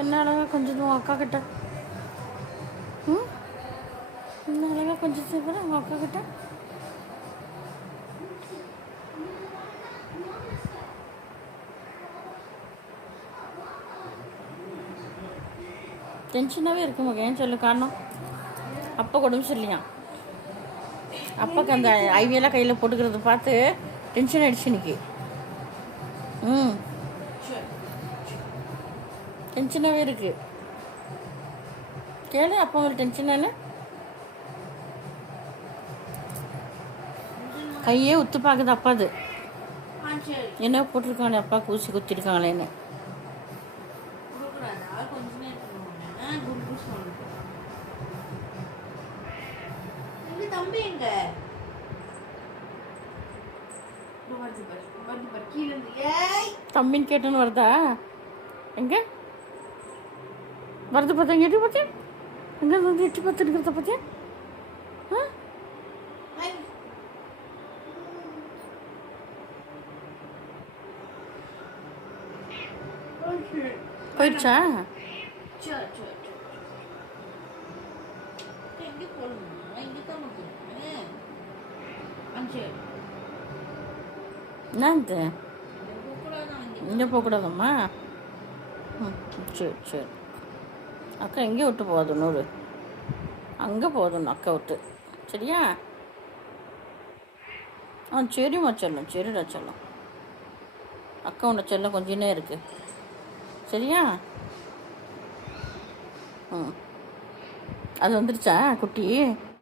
என்ன அழகாக கொஞ்சம் உங்கள் அக்கா கிட்ட. ம், என்ன அழகாக கொஞ்சம் சேப்பற உங்கள் அக்கா கிட்ட. டென்ஷனாகவே இருக்கு மகன். சொல்லு காரணம். அப்பா உடம்பு சரியில்லையா? அப்பாவுக்கு அந்த ஐவியெல்லாம் கையில் போட்டுக்கிறத பார்த்து டென்ஷன் ஆகிடுச்சு இன்னைக்கு. ம், டென்ஷனாகவே இருக்கு. கேளு அப்பா உங்களுக்கு டென்ஷனானு. கையே உத்து பார்க்குது அப்பா. அது என்ன போட்டிருக்காங்களே அப்பாவுக்கு ஊசி குத்திருக்காங்களேன்னு. தம்பின்னு கேட்டுன்னு வருதா? எங்க வருது பார்த்தா? எட்டி பார்த்தேன். எங்கே வந்து எட்டி பார்த்துருக்கிறத பார்த்தியா? போயிடுச்சா? என்னது இங்கே போகக்கூடாதம்மா? ம், சரி சரி. அக்கா எங்கேயும் விட்டு போகாது நூறு. அங்கே போதும் அக்கா விட்டு. சரியா? ஆ சரிம்மா செல்லம். சரிடா செல்லம். அக்கா உன்னை செல்லம் கொஞ்சம் இருக்கு. சரியா? ம், அது வந்துருச்சா குட்டி?